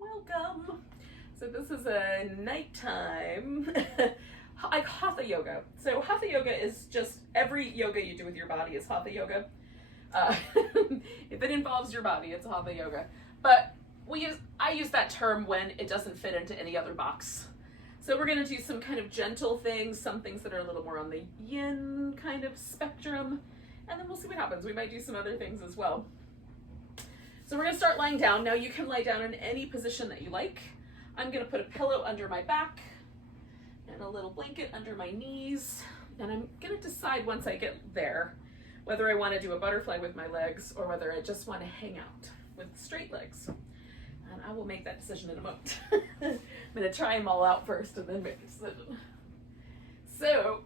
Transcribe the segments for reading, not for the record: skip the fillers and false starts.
Welcome. So this is a nighttime like Hatha yoga. So Hatha yoga is just every yoga you do with your body is Hatha yoga. If it involves your body, it's Hatha yoga. But I use that term when it doesn't fit into any other box. So we're going to do some kind of gentle things, some things that are a little more on the yin kind of spectrum, and then we'll see what happens. We might do some other things as well. So we're going to start lying down. Now you can lie down in any position that you like. I'm going to put a pillow under my back and a little blanket under my knees, and I'm going to decide once I get there whether I want to do a butterfly with my legs or whether I just want to hang out with straight legs. And I will make that decision in a moment. I'm going to try them all out first and then make a decision. So,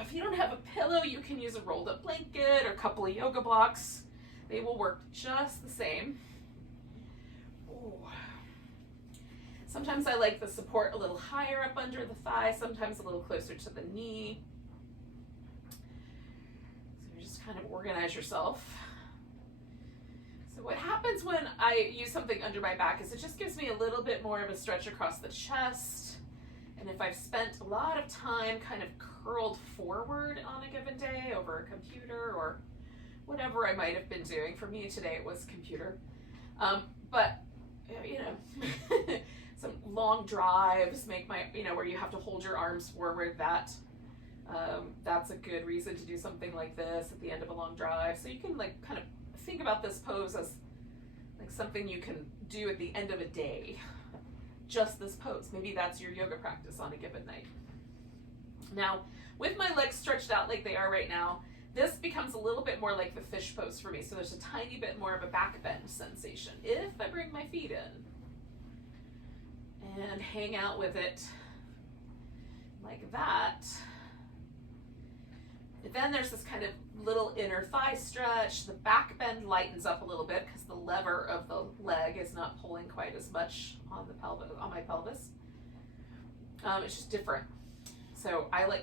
if you don't have a pillow, you can use a rolled up blanket or a couple of yoga blocks. They will work just the same. Ooh. Sometimes I like the support a little higher up under the thigh, sometimes a little closer to the knee. So you just kind of organize yourself. So what happens when I use something under my back is it just gives me a little bit more of a stretch across the chest. And if I've spent a lot of time kind of curled forward on a given day over a computer or whatever I might have been doing, for me today it was computer, but you know, some long drives make my, where you have to hold your arms forward, that's a good reason to do something like this at the end of a long drive. So you can like kind of think about this pose as like something you can do at the end of a day. Just this pose. Maybe that's your yoga practice on a given night. Now, with my legs stretched out like they are right now, this becomes a little bit more like the fish pose for me. So there's a tiny bit more of a back bend sensation if I bring my feet in and hang out with it like that. But then there's this kind of little inner thigh stretch. The back bend lightens up a little bit because the lever of the leg is not pulling quite as much on the pelvis, on my pelvis. It's just different. So I like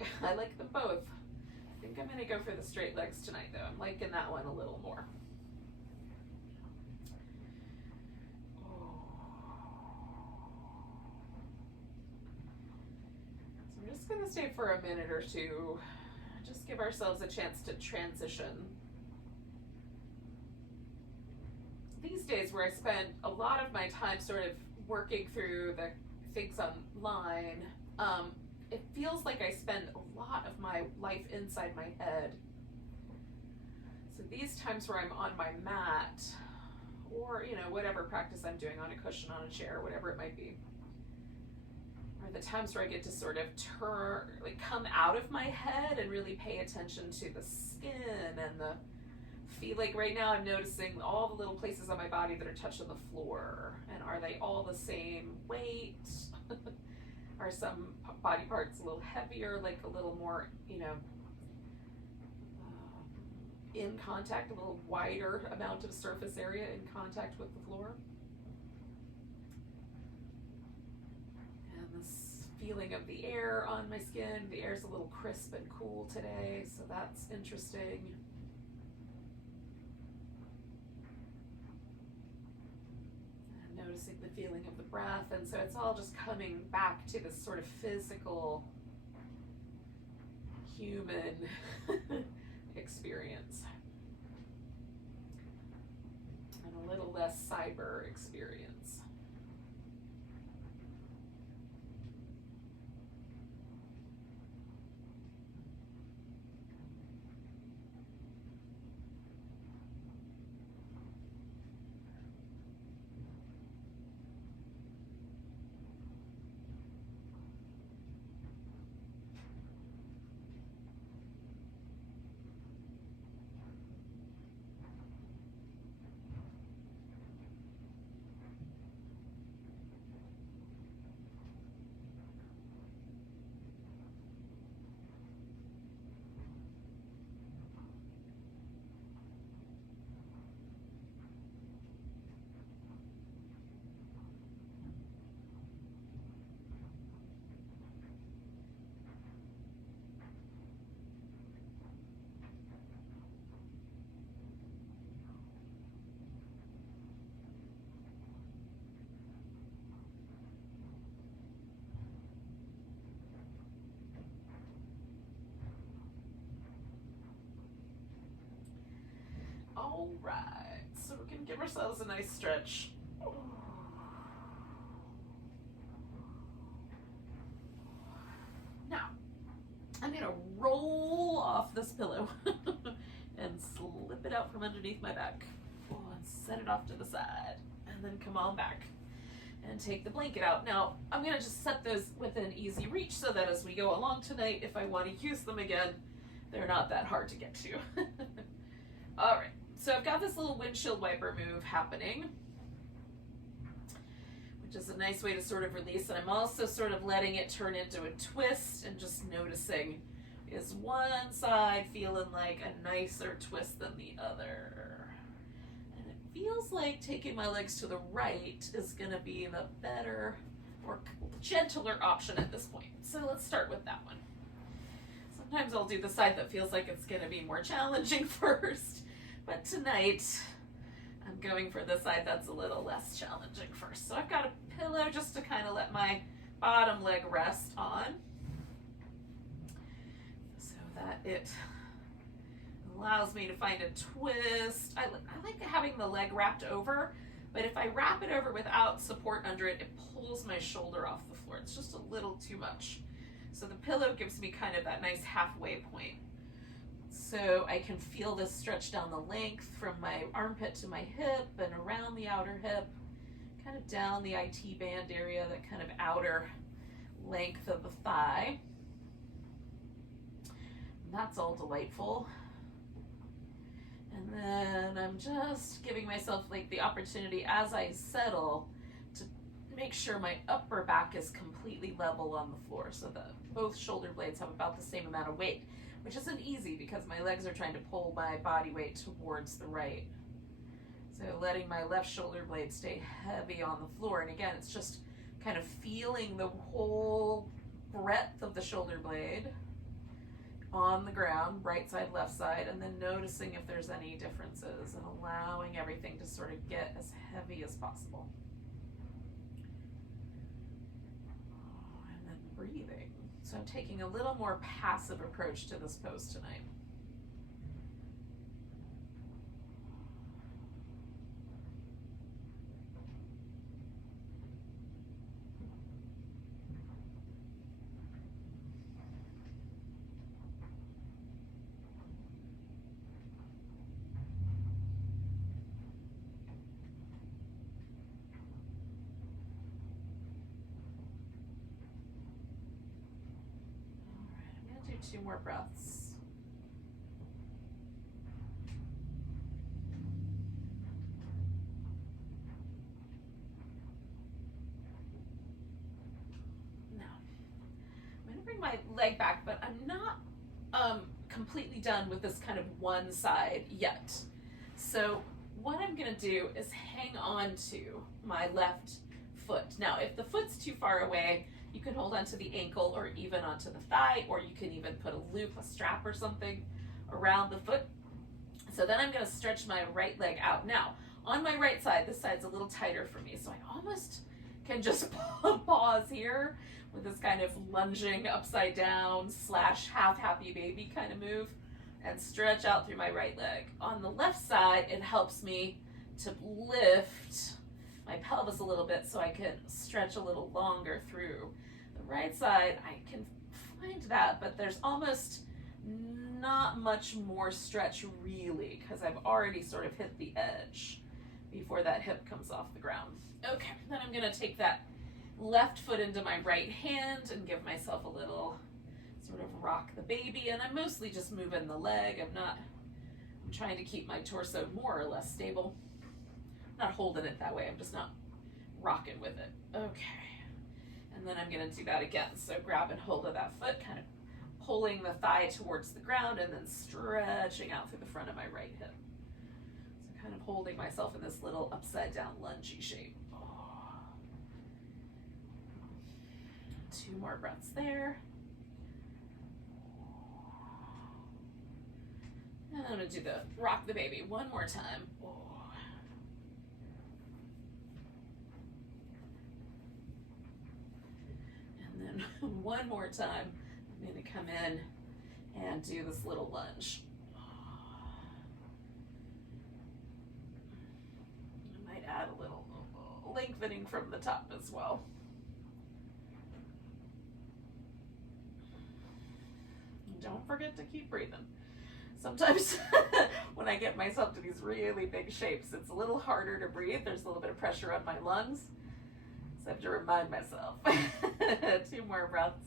them both. I think I'm going to go for the straight legs tonight, though. I'm liking that one a little more. So I'm just going to stay for a minute or two. Just give ourselves a chance to transition. These days where I spend a lot of my time sort of working through the things online, it feels like I spend a lot of my life inside my head. So these times where I'm on my mat, or whatever practice I'm doing on a cushion, on a chair, whatever it might be, are the times where I get to sort of come out of my head and really pay attention to the skin and the feel. Like right now I'm noticing all the little places on my body that are touching the floor, and are they all the same weight? Are some body parts a little heavier, like a little more, in contact, a little wider amount of surface area in contact with the floor? And this feeling of the air on my skin, the air's a little crisp and cool today, so that's interesting. Noticing the feeling of the breath, and so it's all just coming back to this sort of physical human experience and a little less cyber experience. All right, so we're gonna give ourselves a nice stretch. Now, I'm gonna roll off this pillow and slip it out from underneath my back. And set it off to the side, and then come on back and take the blanket out. Now, I'm gonna just set those within easy reach so that as we go along tonight, if I wanna use them again, they're not that hard to get to. All right, so I've got this little windshield wiper move happening, which is a nice way to sort of release, and I'm also sort of letting it turn into a twist and just noticing, is one side feeling like a nicer twist than the other? And it feels like taking my legs to the right is gonna be the better or gentler option at this point. So let's start with that one. Sometimes I'll do the side that feels like it's gonna be more challenging first, but tonight I'm going for the side that's a little less challenging first. So I've got a pillow just to kind of let my bottom leg rest on so that it allows me to find a twist. I like having the leg wrapped over, but if I wrap it over without support under it, it pulls my shoulder off the floor. It's just a little too much. So the pillow gives me kind of that nice halfway point. So I can feel this stretch down the length from my armpit to my hip and around the outer hip, kind of down the IT band area, that kind of outer length of the thigh. And that's all delightful. And then I'm just giving myself like the opportunity as I settle to make sure my upper back is completely level on the floor so that both shoulder blades have about the same amount of weight, which isn't easy because my legs are trying to pull my body weight towards the right. So letting my left shoulder blade stay heavy on the floor. And again, it's just kind of feeling the whole breadth of the shoulder blade on the ground, right side, left side, and then noticing if there's any differences and allowing everything to sort of get as heavy as possible. And then breathing. So I'm taking a little more passive approach to this pose tonight. Two more breaths. Now, I'm going to bring my leg back, but I'm not completely done with this kind of one side yet. So what I'm going to do is hang on to my left foot. Now, if the foot's too far away, you can hold onto the ankle or even onto the thigh, or you can even put a loop, a strap or something around the foot. So then I'm gonna stretch my right leg out. Now, on my right side, this side's a little tighter for me, so I almost can just pause here with this kind of lunging upside down / half happy baby kind of move and stretch out through my right leg. On the left side, it helps me to lift my pelvis a little bit so I can stretch a little longer through. The right side, I can find that, but there's almost not much more stretch really because I've already sort of hit the edge before that hip comes off the ground. Okay, then I'm gonna take that left foot into my right hand and give myself a little sort of rock the baby, and I'm mostly just moving the leg. I'm trying to keep my torso more or less stable. I'm not holding it that way, I'm just not rocking with it. Okay, and then I'm gonna do that again. So grabbing hold of that foot, kind of pulling the thigh towards the ground and then stretching out through the front of my right hip. So kind of holding myself in this little upside down lungey shape. Two more breaths there. And I'm gonna do the rock the baby one more time. And then one more time, I'm gonna come in and do this little lunge. lengthening from the top as well. Don't forget to keep breathing. Sometimes when I get myself to these really big shapes, it's a little harder to breathe. There's a little bit of pressure on my lungs. So I have to remind myself. 2 more breaths.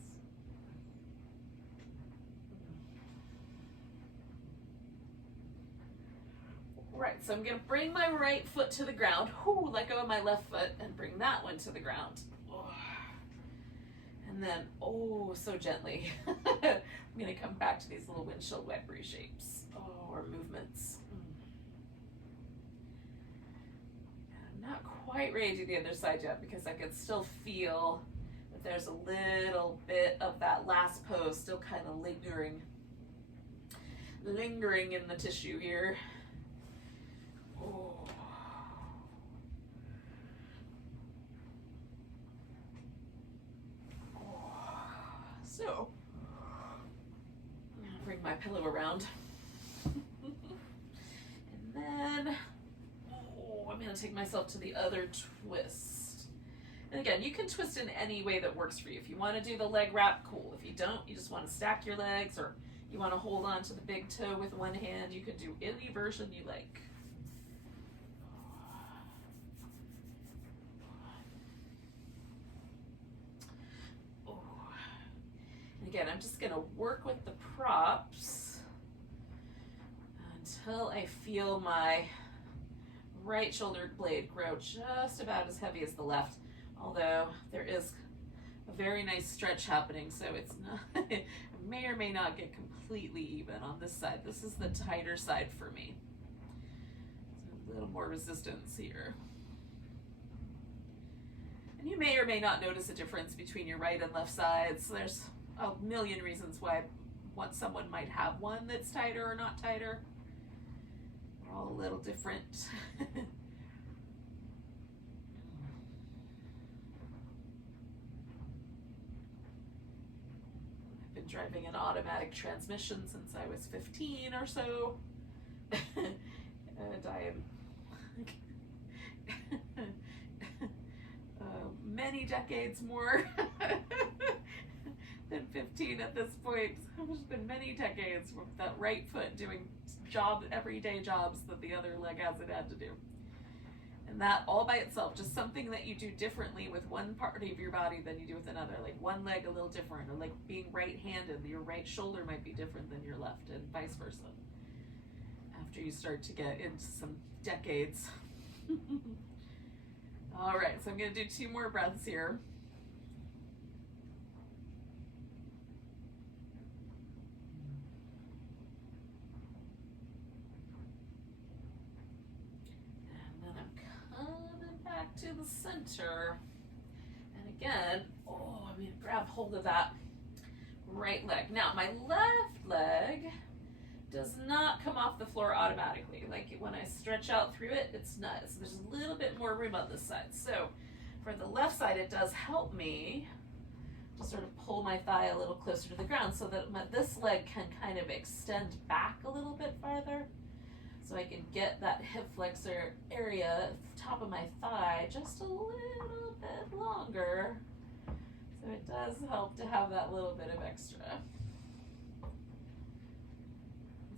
Right, so I'm gonna bring my right foot to the ground. Whoo, let go of my left foot and bring that one to the ground. And then, so gently, I'm gonna come back to these little windshield wiper shapes, or movements. And I'm not quite ready to do the other side yet because I can still feel that there's a little bit of that last pose still kind of lingering in the tissue here. So, I'm gonna bring my pillow around. And then, I'm gonna take myself to the other twist. And again, you can twist in any way that works for you. If you wanna do the leg wrap, cool. If you don't, you just wanna stack your legs, or you wanna hold on to the big toe with one hand, you can do any version you like. Again, I'm just gonna work with the props until I feel my right shoulder blade grow just about as heavy as the left, although there is a very nice stretch happening, so it's not, it may or may not get completely even on this side. This is the tighter side for me. So a little more resistance here. And you may or may not notice a difference between your right and left sides. So there's a million reasons why someone might have one that's tighter or not tighter. We're all a little different. I've been driving an automatic transmission since I was 15 or so. And I am many decades more than 15 at this point. It's been many decades with that right foot doing everyday jobs that the other leg hasn't had to do. And that all by itself, just something that you do differently with one part of your body than you do with another, like one leg a little different, or like being right-handed, your right shoulder might be different than your left, and vice versa. After you start to get into some decades. All right, so I'm gonna do 2 more breaths here. To the center, and again, I'm going to grab hold of that right leg. Now my left leg does not come off the floor automatically. Like when I stretch out through it, it's not. So there's a little bit more room on this side. So for the left side, it does help me to sort of pull my thigh a little closer to the ground so that this leg can kind of extend back a little bit farther. So I can get that hip flexor area, top of my thigh, just a little bit longer. So it does help to have that little bit of extra.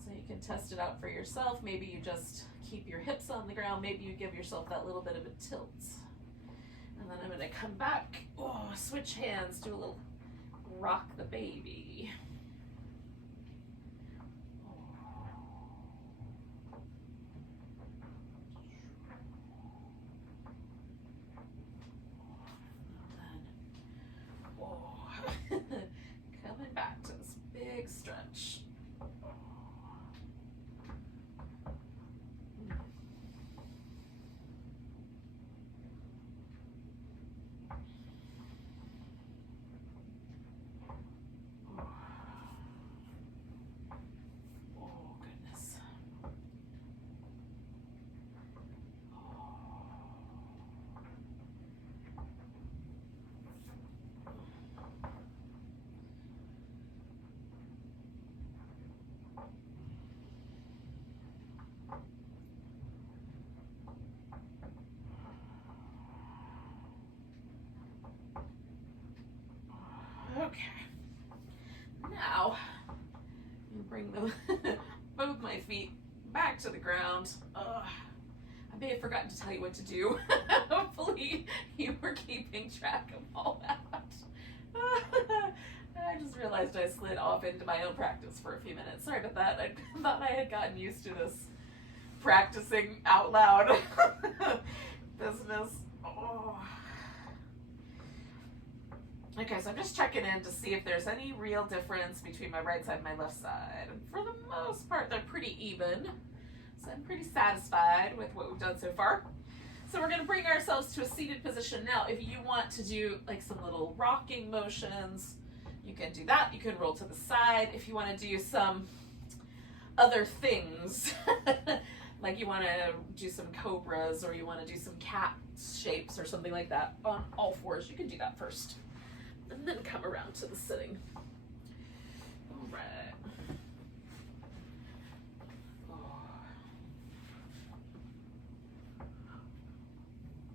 So you can test it out for yourself. Maybe you just keep your hips on the ground. Maybe you give yourself that little bit of a tilt. And then I'm gonna come back, switch hands, do a little rock the baby. Coming back to this big stretch. feet back to the ground. Ugh. I may have forgotten to tell you what to do. Hopefully you were keeping track of all that. I just realized I slid off into my own practice for a few minutes. Sorry about that. I thought I had gotten used to this practicing out loud business. Oh. Okay, so I'm just checking in to see if there's any real difference between my right side and my left side. And for the most part, they're pretty even. So I'm pretty satisfied with what we've done so far. So we're gonna bring ourselves to a seated position now. If you want to do like some little rocking motions, you can do that. You can roll to the side. If you wanna do some other things, like you wanna do some cobras or you wanna do some cat shapes or something like that on all fours, you can do that first. And then come around to the sitting. All right.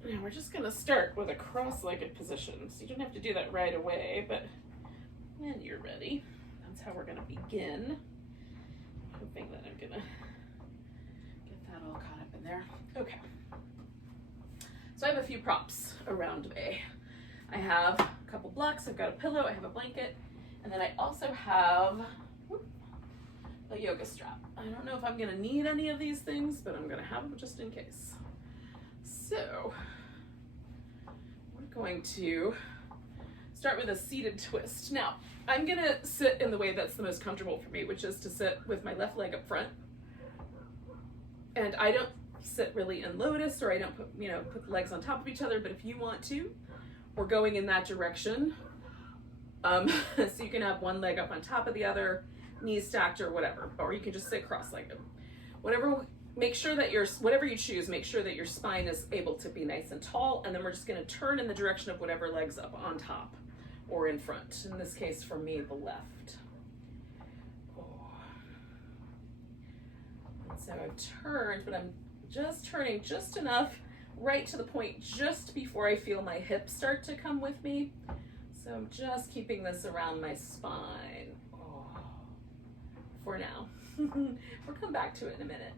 Now we're just gonna start with a cross-legged position. So you don't have to do that right away, but when you're ready, that's how we're gonna begin. Hoping that I'm gonna get that all caught up in there. Okay. So I have a few props around me. I have a couple blocks, I've got a pillow, I have a blanket, and then I also have a yoga strap. I don't know if I'm gonna need any of these things, but I'm gonna have them just in case. So we're going to start with a seated twist. Now, I'm gonna sit in the way that's the most comfortable for me, which is to sit with my left leg up front. And I don't sit really in lotus, or I don't put the legs on top of each other, but if you want to, we're going in that direction. So you can have one leg up on top of the other, knees stacked or whatever, or you can just sit cross-legged. Make sure that whatever you choose, make sure that your spine is able to be nice and tall, and then we're just gonna turn in the direction of whatever leg's up on top or in front. In this case, for me, the left. Oh. And so I've turned, but I'm just turning just enough right to the point just before I feel my hips start to come with me. So I'm just keeping this around my spine. Oh. For now. We'll come back to it in a minute.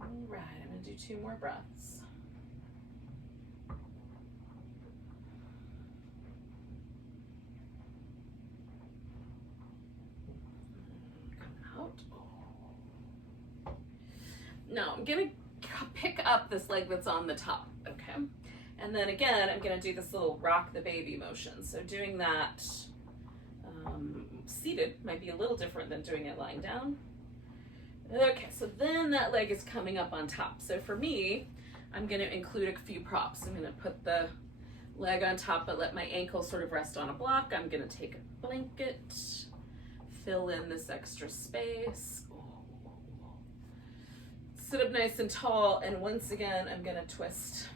All right, I'm gonna do 2 more breaths. Now I'm gonna pick up this leg that's on the top, okay? And then again, I'm gonna do this little rock the baby motion. So doing that seated might be a little different than doing it lying down. Okay, so then that leg is coming up on top. So for me, I'm gonna include a few props. I'm gonna put the leg on top, but let my ankle sort of rest on a block. I'm gonna take a blanket, fill in this extra space. Sit up nice and tall, and once again, I'm gonna twist.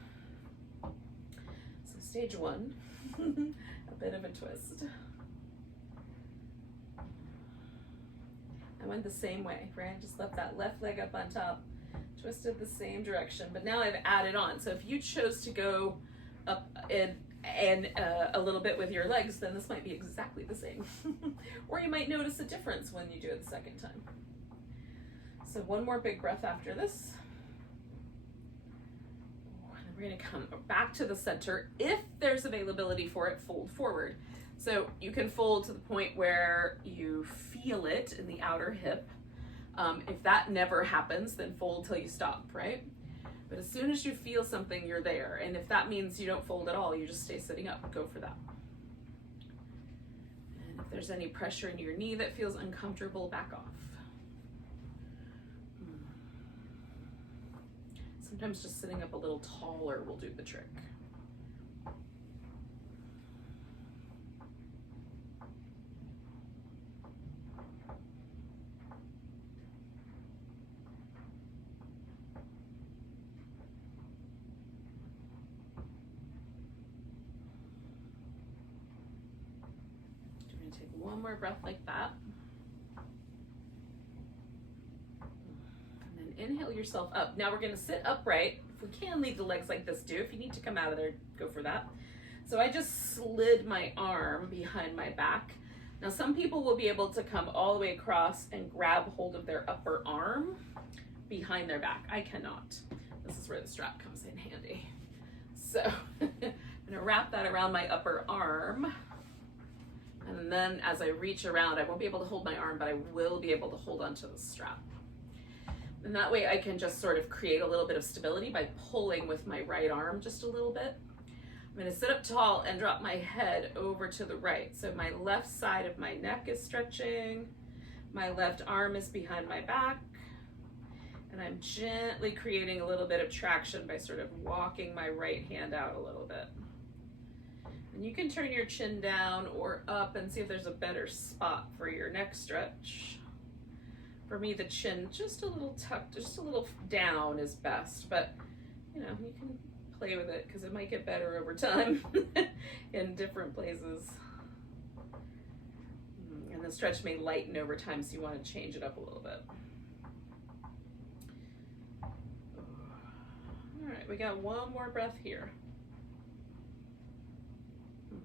So stage 1, a bit of a twist. I went the same way, right? Just left that left leg up on top, twisted the same direction, but now I've added on. So if you chose to go up and a little bit with your legs, then this might be exactly the same. Or you might notice a difference when you do it the second time. So one more big breath after this. And we're gonna come back to the center. If there's availability for it, fold forward. So you can fold to the point where you feel it in the outer hip. If that never happens, then fold till you stop, right? But as soon as you feel something, you're there. And if that means you don't fold at all, you just stay sitting up, go for that. And if there's any pressure in your knee that feels uncomfortable, back off. Sometimes just sitting up a little taller will do the trick. I'm going to take one more breath like that. inhale yourself up. Now we're gonna sit upright. If we can leave the legs like this, do. If you need to come out of there, go for that. So I just slid my arm behind my back. Now some people will be able to come all the way across and grab hold of their upper arm behind their back. I cannot. This is where the strap comes in handy. So I'm gonna wrap that around my upper arm. And then as I reach around, I won't be able to hold my arm, but I will be able to hold onto the strap. And that way I can just sort of create a little bit of stability by pulling with my right arm just a little bit. I'm gonna sit up tall and drop my head over to the right. So my left side of my neck is stretching. My left arm is behind my back. And I'm gently creating a little bit of traction by sort of walking my right hand out a little bit. And you can turn your chin down or up and see if there's a better spot for your neck stretch. For me, the chin just a little tucked, just a little down is best, but you know, you can play with it because it might get better over time in different places. And the stretch may lighten over time, so you want to change it up a little bit. All right, we got one more breath here. And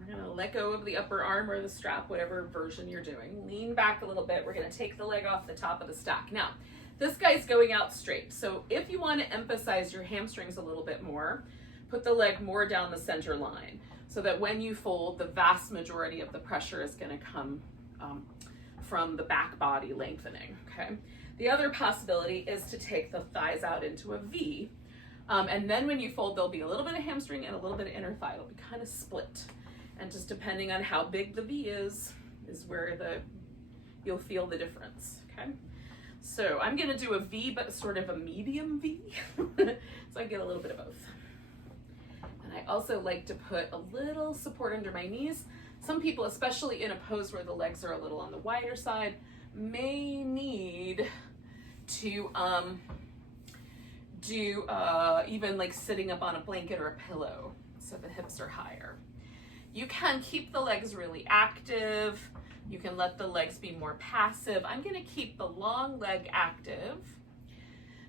we're gonna let go of the upper arm or the strap, whatever version you're doing. Lean back a little bit. We're gonna take the leg off the top of the stack. Now, this guy's going out straight. So if you want to emphasize your hamstrings a little bit more, put the leg more down the center line so that when you fold, the vast majority of the pressure is gonna come from the back body lengthening, okay? The other possibility is to take the thighs out into a V. And then when you fold, there'll be a little bit of hamstring and a little bit of inner thigh. It'll be kind of split. And just depending on how big the V is where you'll feel the difference, okay? So I'm gonna do a V, but sort of a medium V. So I get a little bit of both. And I also like to put a little support under my knees. Some people, especially in a pose where the legs are a little on the wider side, may need to do even like sitting up on a blanket or a pillow so the hips are higher. You can keep the legs really active. You can let the legs be more passive. I'm gonna keep the long leg active.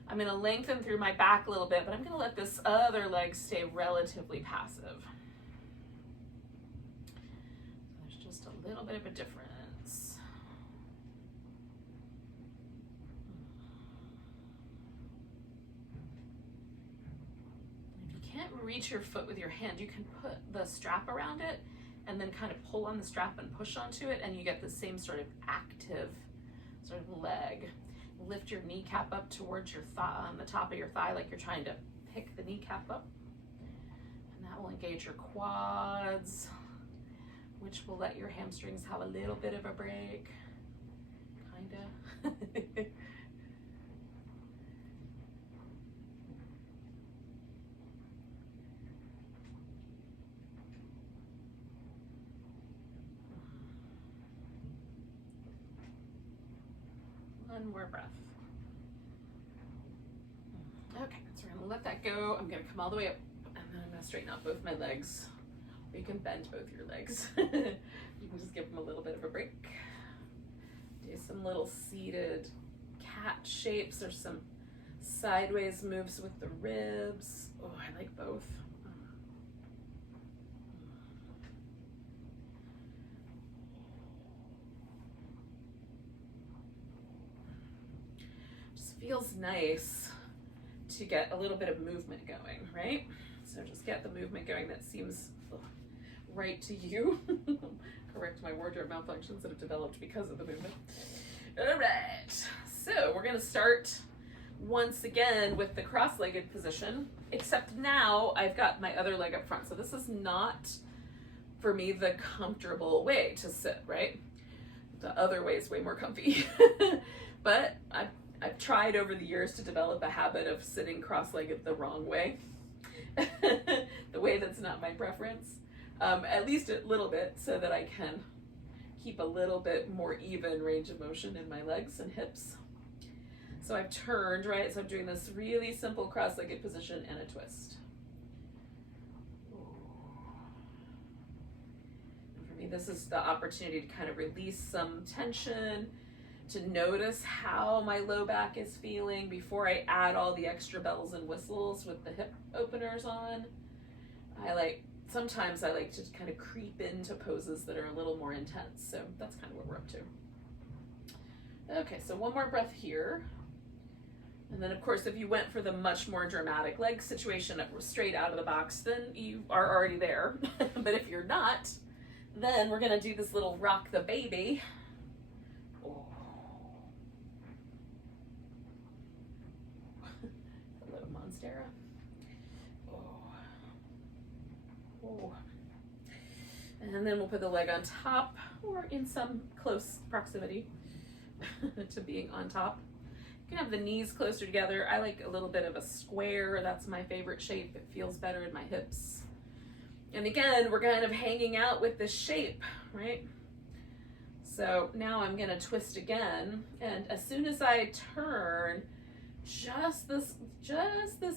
I'm gonna lengthen through my back a little bit, but I'm gonna let this other leg stay relatively passive. There's just a little bit of a difference. Reach your foot with your hand, you can put the strap around it and then kind of pull on the strap and push onto it, and you get the same sort of active sort of leg. Lift your kneecap up towards your thigh, on the top of your thigh, like you're trying to pick the kneecap up. And that will engage your quads, which will let your hamstrings have a little bit of a break, kinda. One more breath. Okay, so we're gonna let that go. I'm gonna come all the way up, and then I'm gonna straighten out both my legs. Or you can bend both your legs. You can just give them a little bit of a break. Do some little seated cat shapes or some sideways moves with the ribs. Oh, I like both. Feels nice to get a little bit of movement going, right? So just get the movement going that seems right to you. Correct my wardrobe malfunctions that have developed because of the movement. All right, so we're gonna start once again with the cross-legged position, except now I've got my other leg up front. So this is not, for me, the comfortable way to sit, right? The other way is way more comfy. But I've tried over the years to develop a habit of sitting cross-legged the wrong way, the way that's not my preference, at least a little bit, so that I can keep a little bit more even range of motion in my legs and hips. So I've turned, right? So I'm doing this really simple cross-legged position and a twist. And for me, this is the opportunity to kind of release some tension, to notice how my low back is feeling before I add all the extra bells and whistles with the hip openers on. Sometimes I like to kind of creep into poses that are a little more intense. So that's kind of what we're up to. Okay, so one more breath here. And then of course, if you went for the much more dramatic leg situation straight out of the box, then you are already there. But if you're not, then we're gonna do this little rock the baby. Oh. Hello, Monstera. Oh. And then we'll put the leg on top or in some close proximity to being on top. You can have the knees closer together. I like a little bit of a square. That's my favorite shape. It feels better in my hips. And again, we're kind of hanging out with this shape, right? So now I'm gonna twist again. And as soon as I turn, just this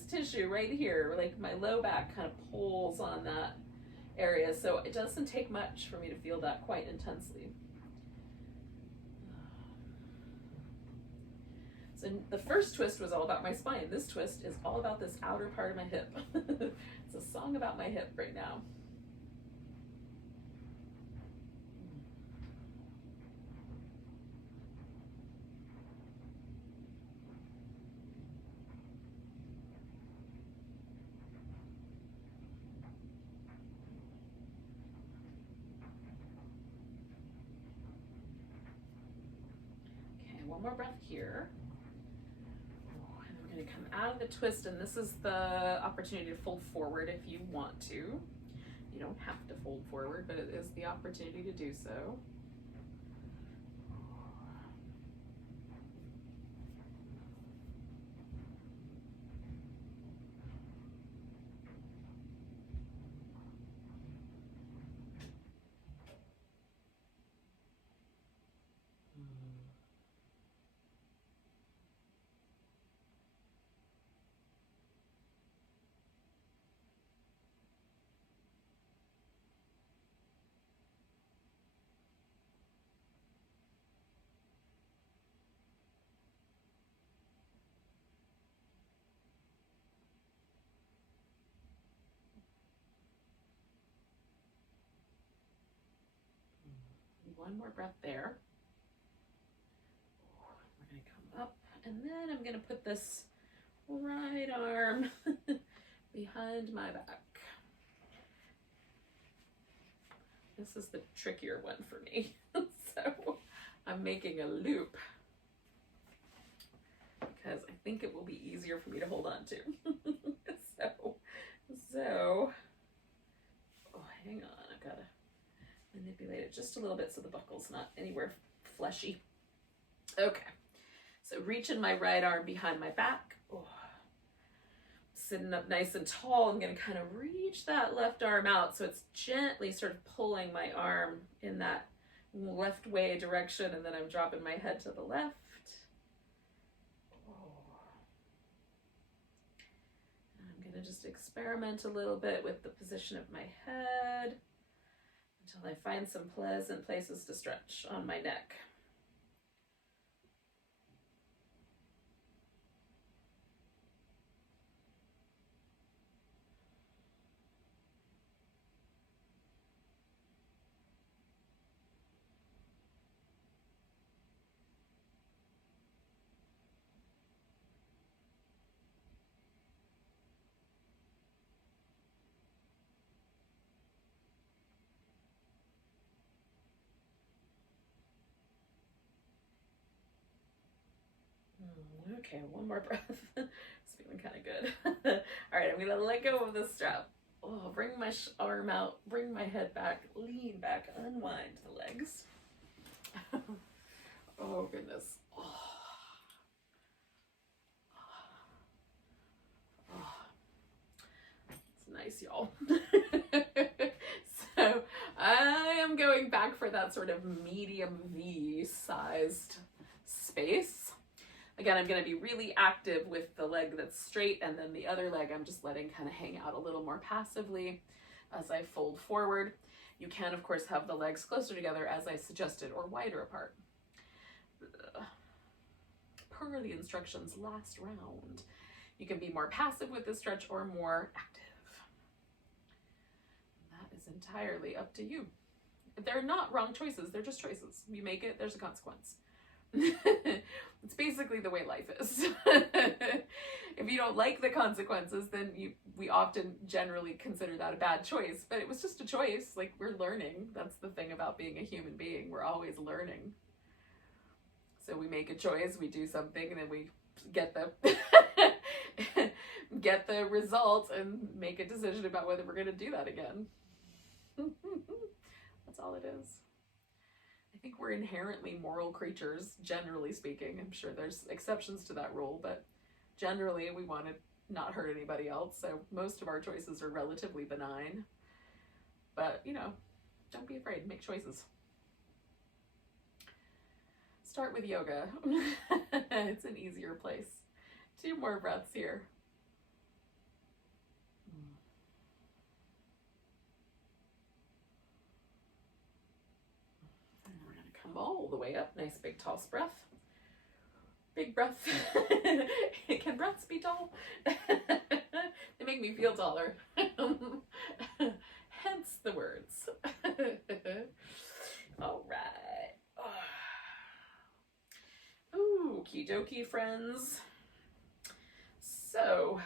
tissue right here, like my low back kind of pulls on that area. So it doesn't take much for me to feel that quite intensely. So the first twist was all about my spine. This twist is all about this outer part of my hip. It's a song about my hip right now. Okay, one more breath here. And come out of the twist, and this is the opportunity to fold forward if you want to. You don't have to fold forward, but it is the opportunity to do so. One more breath there. We're going to come up, and then I'm going to put this right arm behind my back. This is the trickier one for me. So I'm making a loop because I think it will be easier for me to hold on to. So, oh, hang on, I've got to manipulate it just a little bit so the buckle's not anywhere fleshy. Okay, so reaching my right arm behind my back. Oh. Sitting up nice and tall, I'm going to kind of reach that left arm out so it's gently sort of pulling my arm in that left way direction, and then I'm dropping my head to the left. And I'm going to just experiment a little bit with the position of my head until I find some pleasant places to stretch on my neck. Okay, one more breath. It's feeling kind of good. All right, I'm gonna let go of the strap. Oh, bring my arm out, bring my head back, lean back, unwind the legs. Oh, goodness. Oh. Oh. It's nice, y'all. So I am going back for that sort of medium V-sized space. Again, I'm going to be really active with the leg that's straight, and then the other leg I'm just letting kind of hang out a little more passively as I fold forward. You can, of course, have the legs closer together as I suggested, or wider apart. per the instructions last round. You can be more passive with this stretch or more active. That is entirely up to you. They're not wrong choices, they're just choices. You make it, there's a consequence. It's basically the way life is. If you don't like the consequences, then we often generally consider that a bad choice, but it was just a choice. Like, we're learning. That's the thing about being a human being. We're always learning. So we make a choice, we do something, and then we get the get the result and make a decision about whether we're going to do that again. That's all it is. I think we're inherently moral creatures, generally speaking. I'm sure there's exceptions to that rule, but generally we want to not hurt anybody else, so most of our choices are relatively benign. But, you know, don't be afraid, make choices. Start with yoga. It's an easier place. 2 more breaths here. All the way up. Nice big tall breath. Big breath. Can breaths be tall? They make me feel taller. Hence the words. All right. Okie dokie, friends. So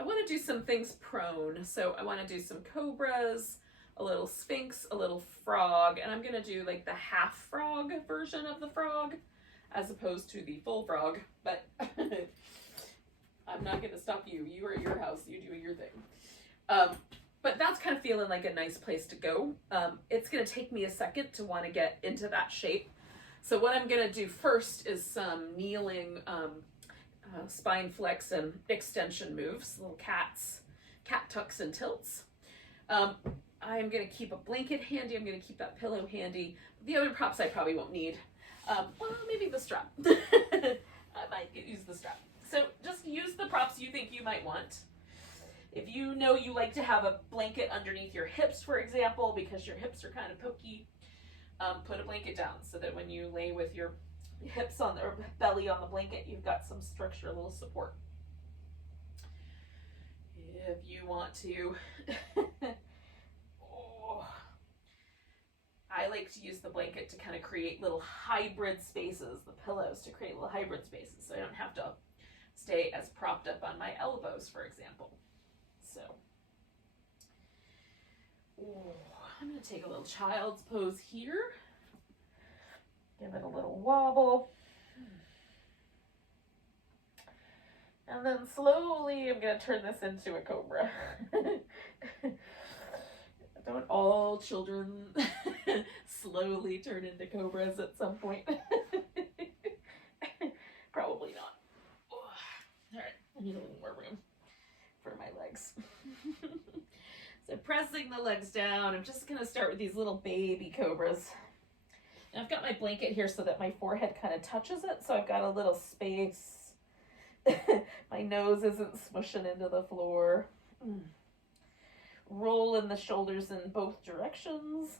I want to do some things prone. So I want to do some cobras, a little sphinx, a little frog, and I'm gonna do like the half frog version of the frog as opposed to the full frog, but I'm not gonna stop you. You are at your house, you do your thing. But that's kind of feeling like a nice place to go. It's gonna take me a second to want to get into that shape. So what I'm gonna do first is some kneeling spine flex and extension moves, little cat tucks and tilts. I'm going to keep a blanket handy. I'm going to keep that pillow handy. The other props I probably won't need. Well, maybe the strap. I might use the strap. So just use the props you think you might want. If you know you like to have a blanket underneath your hips, for example, because your hips are kind of pokey, put a blanket down so that when you lay with your hips on or belly on the blanket, you've got some structure, a little support. If you want to I like to use the blanket to kind of create little hybrid spaces, the pillows to create little hybrid spaces, so I don't have to stay as propped up on my elbows, for example. So, I'm going to take a little child's pose here. Give it a little wobble. And then slowly I'm going to turn this into a cobra. Don't all children slowly turn into cobras at some point? Probably not. All right, I need a little more room for my legs. So pressing the legs down, I'm just going to start with these little baby cobras. And I've got my blanket here so that my forehead kind of touches it, so I've got a little space. My nose isn't smushing into the floor. Rolling the shoulders in both directions.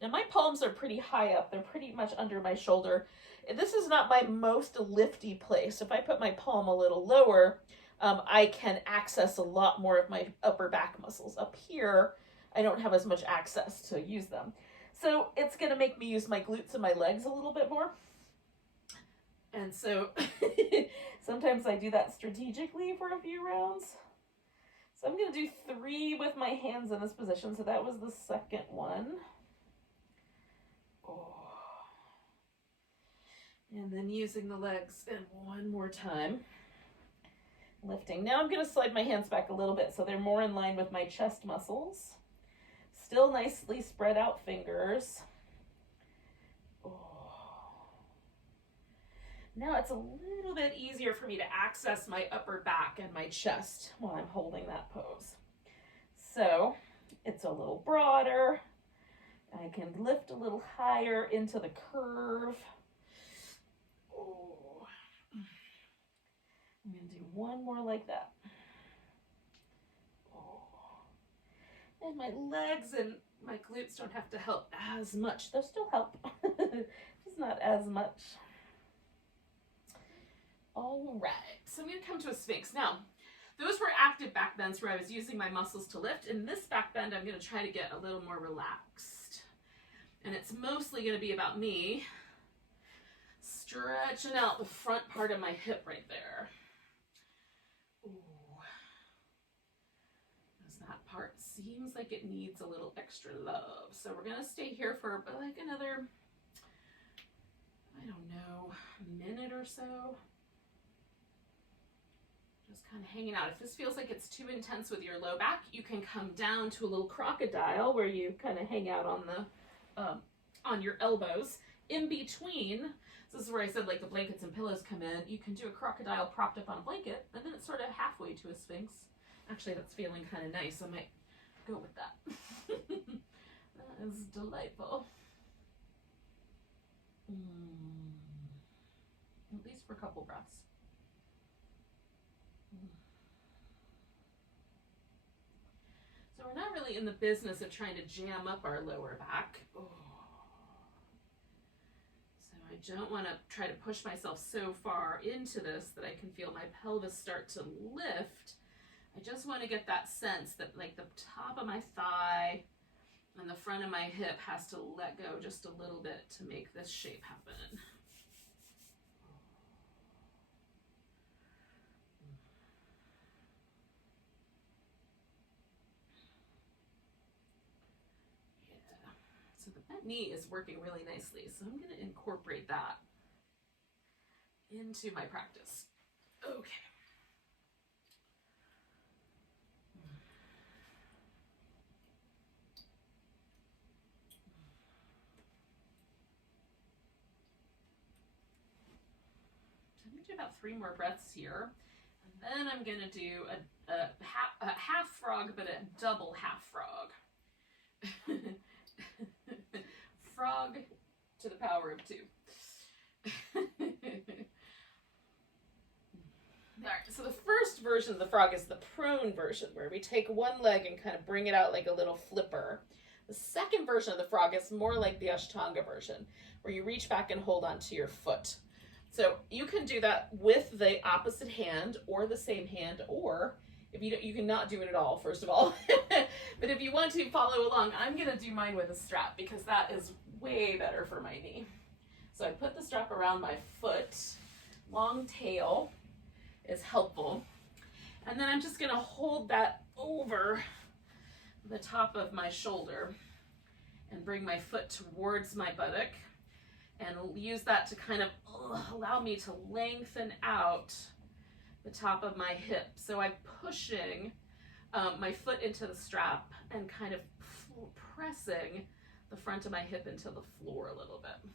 Now my palms are pretty high up. They're pretty much under my shoulder. This is not my most lifty place. If I put my palm a little lower, I can access a lot more of my upper back muscles. Up here, I don't have as much access to use them. So it's going to make me use my glutes and my legs a little bit more. And so sometimes I do that strategically for a few rounds. So I'm going to do 3 with my hands in this position. So that was the second one. And then using the legs and one more time. Lifting. Now I'm going to slide my hands back a little bit so they're more in line with my chest muscles. Still nicely spread out fingers. Now it's a little bit easier for me to access my upper back and my chest while I'm holding that pose. So it's a little broader. I can lift a little higher into the curve. I'm going to do one more like that. And my legs and my glutes don't have to help as much. They'll still help. Just just not as much. All right, so I'm going to come to a Sphinx. Now, those were active back bends where I was using my muscles to lift. In this back bend, I'm going to try to get a little more relaxed. And it's mostly going to be about me stretching out the front part of my hip right there. Ooh. Because that part seems like it needs a little extra love. So we're going to stay here for like another, I don't know, minute or so. Just kind of hanging out. If this feels like it's too intense with your low back, you can come down to a little crocodile where you kind of hang out on your elbows. In between, so this is where I said like the blankets and pillows come in, you can do a crocodile propped up on a blanket, and then it's sort of halfway to a Sphinx. Actually, that's feeling kind of nice. I might go with that. That is delightful. At least for a couple breaths. So we're not really in the business of trying to jam up our lower back. Oh. So I don't want to try to push myself so far into this that I can feel my pelvis start to lift. I just want to get that sense that like the top of my thigh and the front of my hip has to let go just a little bit to make this shape happen. So the bent knee is working really nicely. So I'm going to incorporate that into my practice. Okay. So I'm going to do about 3 more breaths here. And then I'm going to do a half frog, but a double half frog. Frog to the power of 2. Alright, so the first version of the frog is the prone version, where we take one leg and kind of bring it out like a little flipper. The second version of the frog is more like the Ashtanga version, where you reach back and hold onto your foot. So you can do that with the opposite hand or the same hand, or if you don't, you cannot do it at all, first of all. But if you want to follow along, I'm going to do mine with a strap because that is way better for my knee. So I put the strap around my foot. Long tail is helpful. And then I'm just going to hold that over the top of my shoulder and bring my foot towards my buttock and use that to kind of allow me to lengthen out the top of my hip. So I'm pushing my foot into the strap and kind of pressing the front of my hip into the floor a little bit.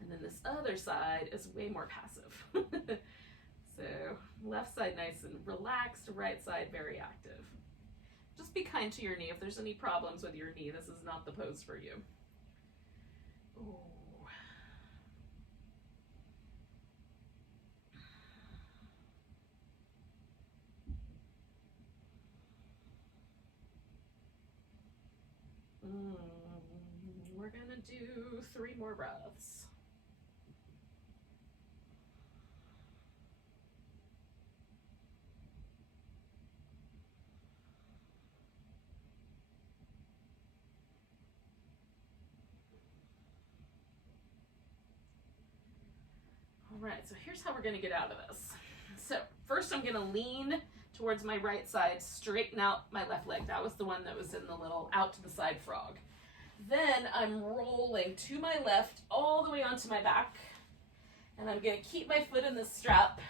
And then this other side is way more passive. So left side nice and relaxed, right side very active. Just be kind to your knee. If there's any problems with your knee, this is not the pose for you. Ooh. We're gonna do 3 more breaths. All right, so here's how we're gonna get out of this. So first I'm gonna lean towards my right side, straighten out my left leg. That was the one that was in the little out to the side frog. Then I'm rolling to my left all the way onto my back. And I'm going to keep my foot in the strap,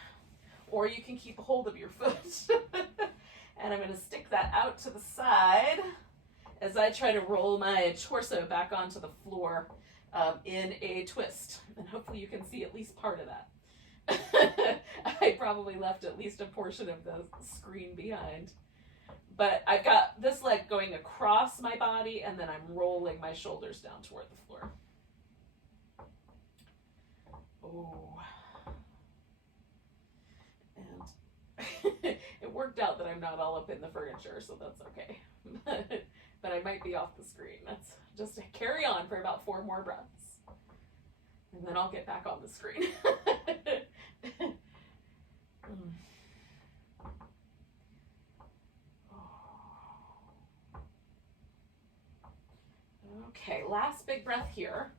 or you can keep a hold of your foot. And I'm going to stick that out to the side as I try to roll my torso back onto the floor in a twist. And hopefully you can see at least part of that. I probably left at least a portion of the screen behind. But I've got this leg going across my body, and then I'm rolling my shoulders down toward the floor. Oh. And it worked out that I'm not all up in the furniture, so that's okay. But I might be off the screen. That's just carry on for about 4 more breaths. And then I'll get back on the screen. Okay, last big breath here.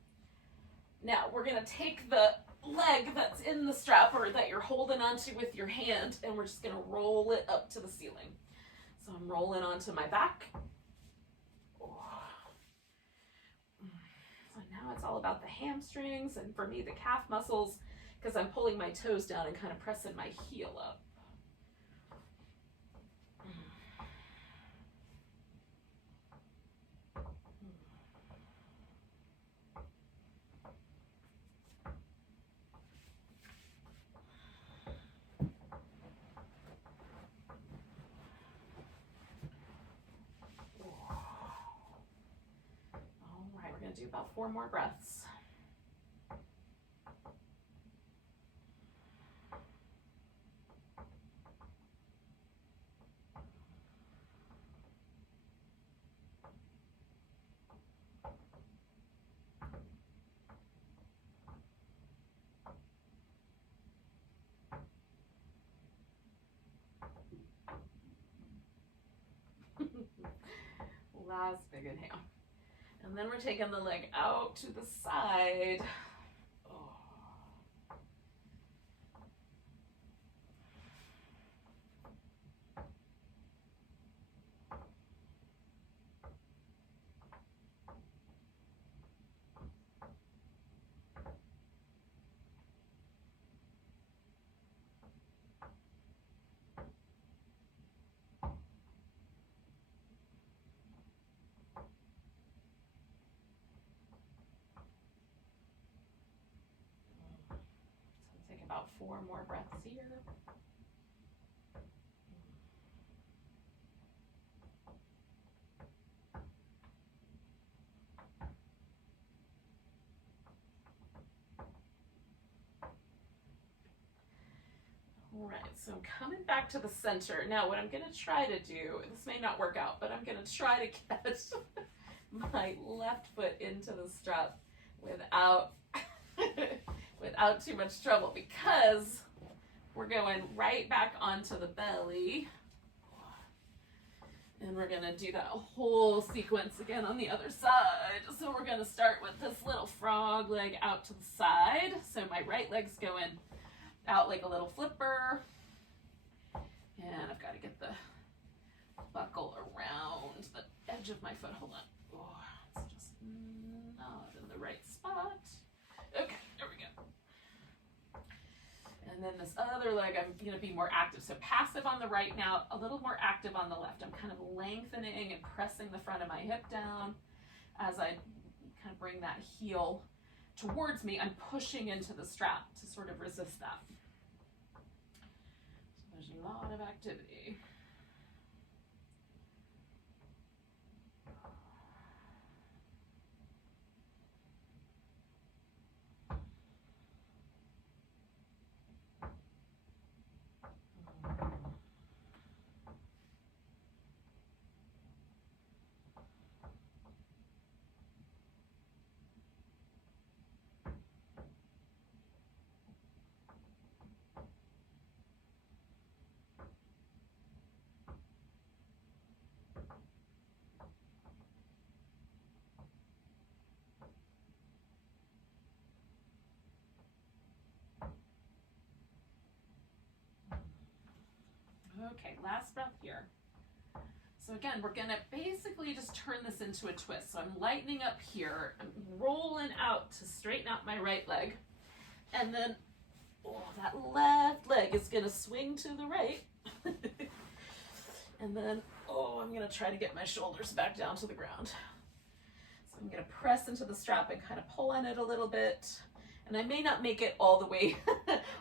Now we're gonna take the leg that's in the strap or that you're holding onto with your hand, and we're just gonna roll it up to the ceiling. So I'm rolling onto my back. So now it's all about the hamstrings, and for me the calf muscles, because I'm pulling my toes down and kind of pressing my heel up. Do about 4 more breaths. Last big inhale. And then we're taking the leg out to the side. About 4 more breaths here. All right, so I'm coming back to the center. Now what I'm going to try to do, this may not work out, but I'm going to try to catch my left foot into the strap without without too much trouble, because we're going right back onto the belly, and we're gonna do that whole sequence again on the other side. So we're gonna start with this little frog leg out to the side. So my right leg's going out like a little flipper, and I've got to get the buckle around the edge of my foot. Hold on. Oh, it's just not in the right spot. Okay, there we go. And then this other leg, I'm going to be more active. So passive on the right now, a little more active on the left. I'm kind of lengthening and pressing the front of my hip down as I kind of bring that heel towards me. I'm pushing into the strap to sort of resist that. So there's a lot of activity. Okay, last breath here. So again, we're gonna basically just turn this into a twist. So I'm lightening up here, I'm rolling out to straighten out my right leg, and then that left leg is gonna swing to the right. And then, I'm gonna try to get my shoulders back down to the ground. So I'm gonna press into the strap and kind of pull on it a little bit. And I may not make it all the way,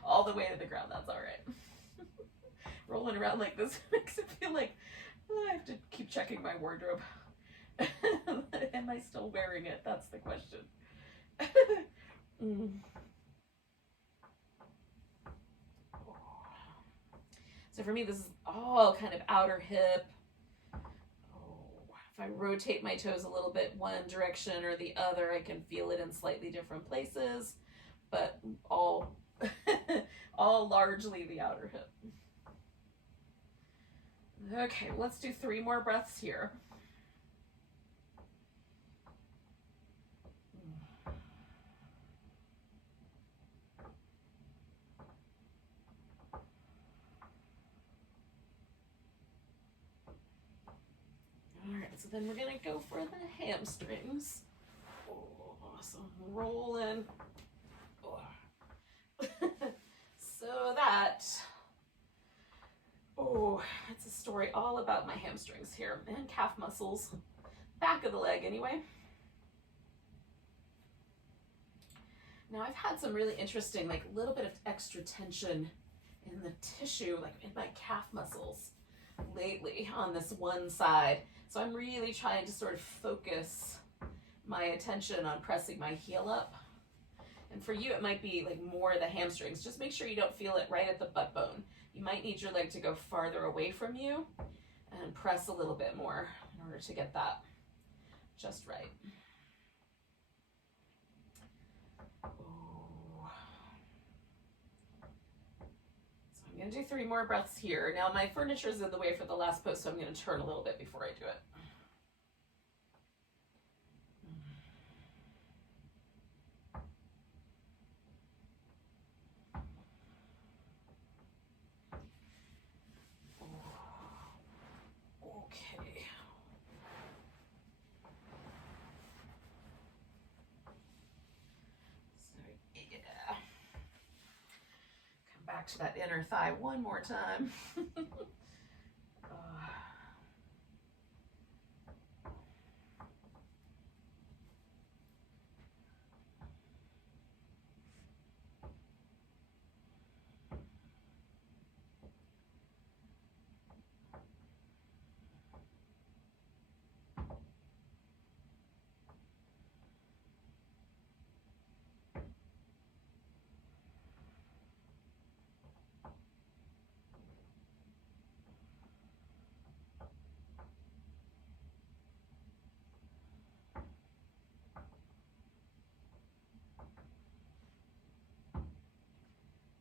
all the way to the ground, that's all right. Rolling around like this makes it feel like I have to keep checking my wardrobe. Am I still wearing it? That's the question. So for me, this is all kind of outer hip. If I rotate my toes a little bit one direction or the other, I can feel it in slightly different places. but all, all largely the outer hip. Okay, let's do 3 more breaths here. All right, so then we're gonna go for the hamstrings. Oh, so roll in. Oh. So that, oh, it's a story all about my hamstrings here and calf muscles, back of the leg anyway. Now I've had some really interesting, like a little bit of extra tension in the tissue, like in my calf muscles lately on this one side. So I'm really trying to sort of focus my attention on pressing my heel up. And for you, it might be like more the hamstrings. Just make sure you don't feel it right at the butt bone. You might need your leg to go farther away from you and press a little bit more in order to get that just right. Oh. So I'm gonna do 3 more breaths here. Now my furniture is in the way for the last pose, so I'm gonna turn a little bit before I do it. Okay. So yeah. Come back to that inner thigh one more time.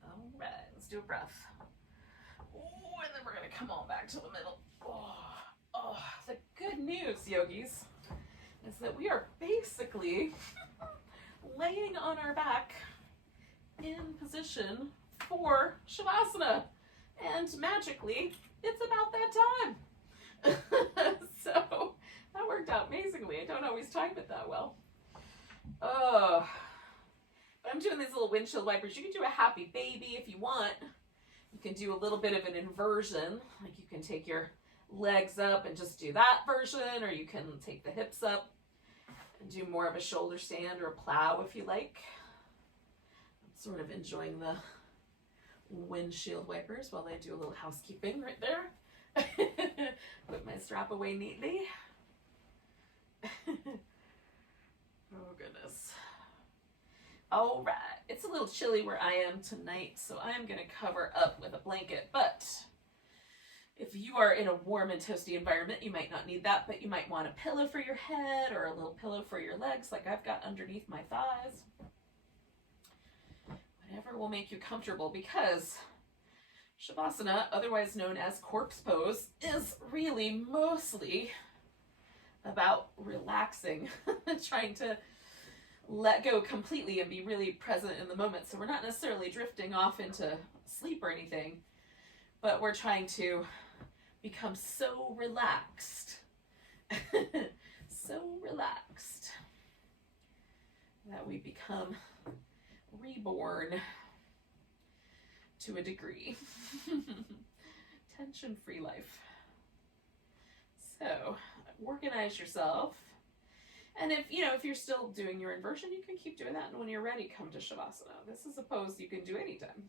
All right, let's do a breath. Oh, and then we're gonna come on back to the middle. Oh, the good news, yogis, is that we are basically laying on our back in position for Shavasana. And magically, it's about that time. So that worked out amazingly. I don't always time it that well. Oh. But I'm doing these little windshield wipers. You can do a happy baby if you want. You can do a little bit of an inversion. Like you can take your legs up and just do that version, or you can take the hips up and do more of a shoulder stand or a plow if you like. I'm sort of enjoying the windshield wipers while I do a little housekeeping right there. Put my strap away neatly. Oh goodness. All right, it's a little chilly where I am tonight, so I'm gonna cover up with a blanket, but if you are in a warm and toasty environment, you might not need that, but you might want a pillow for your head or a little pillow for your legs like I've got underneath my thighs. Whatever will make you comfortable, because Shavasana, otherwise known as corpse pose, is really mostly about relaxing, trying to let go completely and be really present in the moment. So we're not necessarily drifting off into sleep or anything, but we're trying to become so relaxed, so relaxed that we become reborn to a degree. Tension-free life. So organize yourself. And if you're still doing your inversion, you can keep doing that. And when you're ready, come to Shavasana. This is a pose you can do anytime.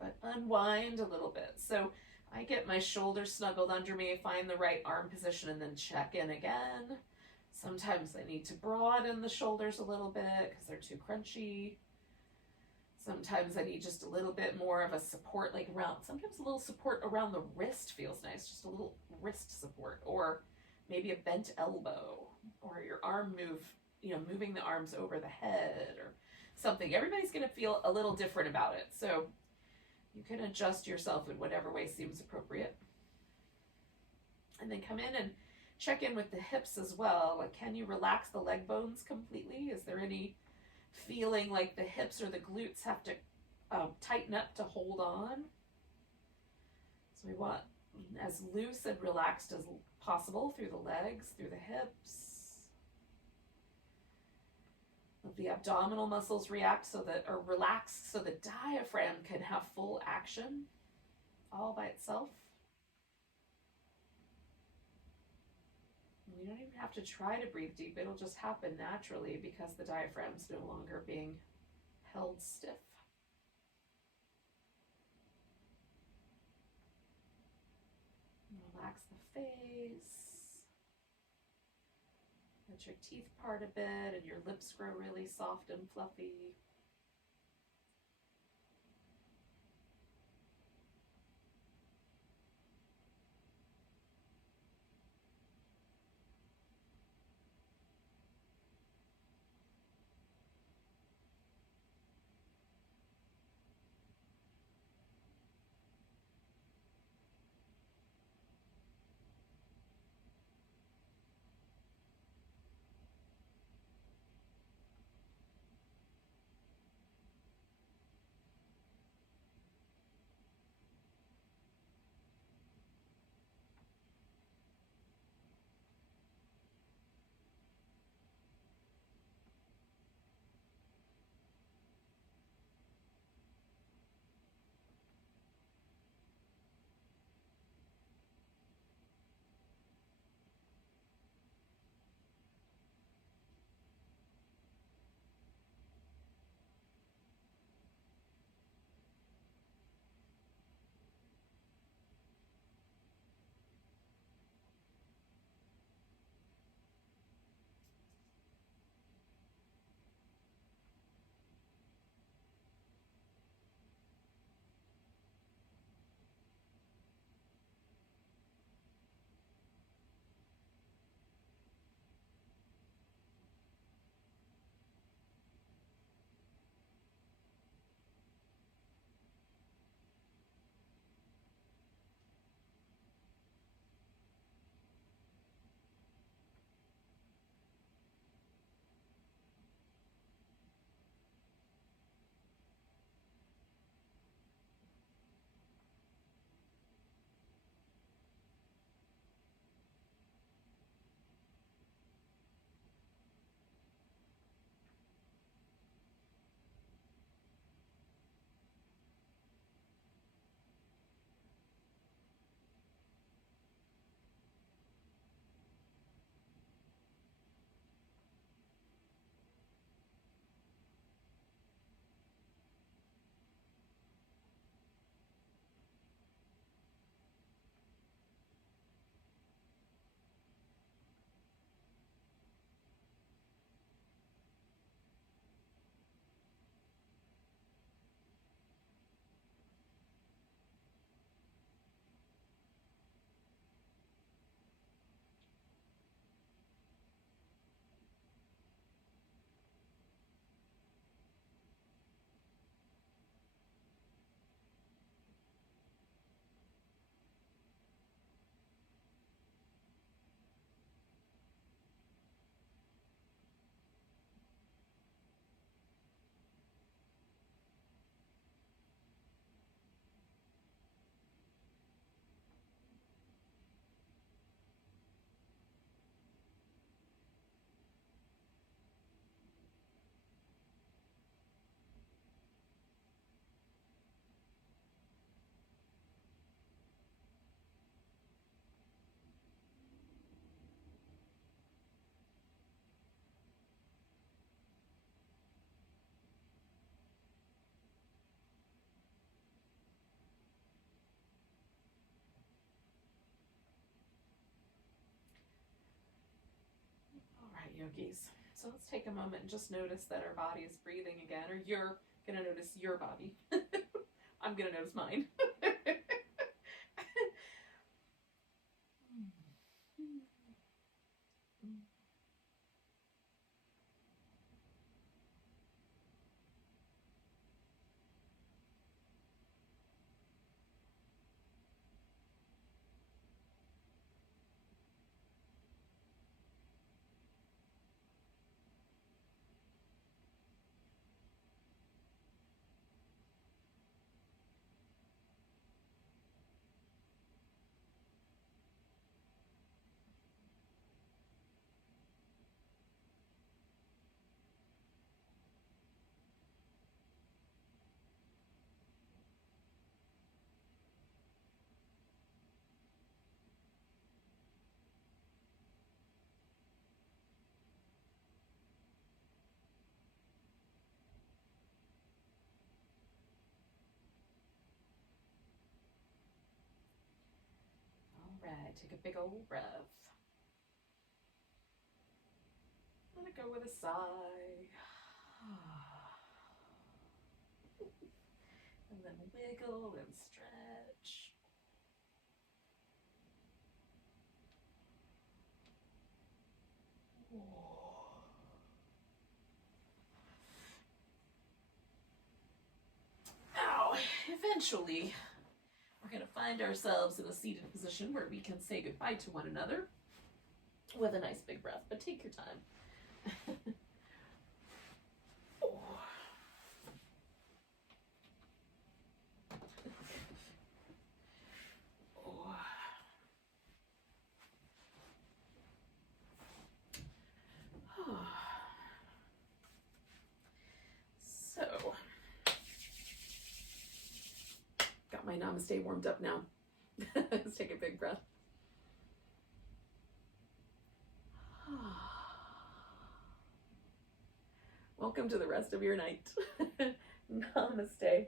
But unwind a little bit. So I get my shoulders snuggled under me, find the right arm position, and then check in again. Sometimes I need to broaden the shoulders a little bit because they're too crunchy. Sometimes I need just a little bit more of a support, like sometimes a little support around the wrist feels nice, just a little wrist support, or maybe a bent elbow, or your arm move moving the arms over the head or something. Everybody's going to feel a little different about it. So you can adjust yourself in whatever way seems appropriate. And then come in and check in with the hips as well. Like, can you relax the leg bones completely? Is there any feeling like the hips or the glutes have to tighten up to hold on? So we want as loose and relaxed as possible through the legs, through the hips. Let the abdominal muscles relax so the diaphragm can have full action all by itself. You don't even have to try to breathe deep. It'll just happen naturally because the diaphragm's no longer being held stiff. Relax the face. Let your teeth part a bit and your lips grow really soft and fluffy. Yogis. So let's take a moment and just notice that our body is breathing again, or you're going to notice your body. I'm going to notice mine. take a big old breath. Let it go with a sigh. And then wiggle and stretch. Now, eventually, we're going to find ourselves in a seated position where we can say goodbye to one another with a nice big breath, but take your time. So, got my Namaste warmed up now. Let's take a big breath. Welcome to the rest of your night. Namaste.